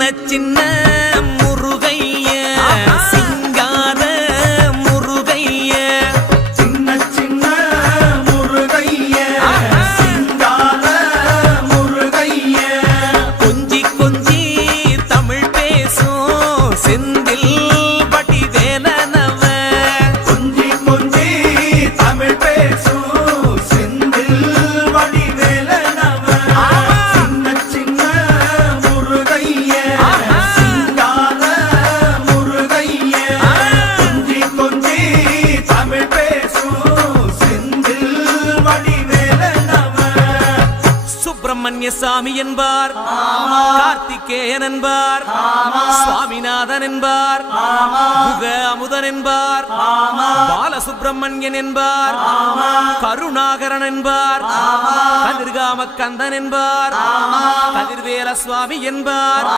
சின்ன முருகைய சிங்கார முருகைய சின்ன முருகைய சிங்கார முருகைய கொஞ்சி கொஞ்சி தமிழ் பேசும் செந்தில் வடிவேலனவ கொஞ்சி கொஞ்சி தமிழ் பேசும் செந்தில் வடிவேலனவ சின்ன முருகைய சிங்கார முருகைய கொஞ்சி கொஞ்சி தமிழ் பேசும் செந்தில் வடிவேலனவ சுப்பிரமணிய சாமி என்பார், கார்த்திகேயன் என்பார், சுவாமிநாதன் என்பார், முக அமுதன் என்பார், பாலசுப்பிரமணியன் என்பார், கருணாகரன் என்பார், கதிர்காம கந்தன் என்பார், கதிர்வேல சுவாமி என்பார்.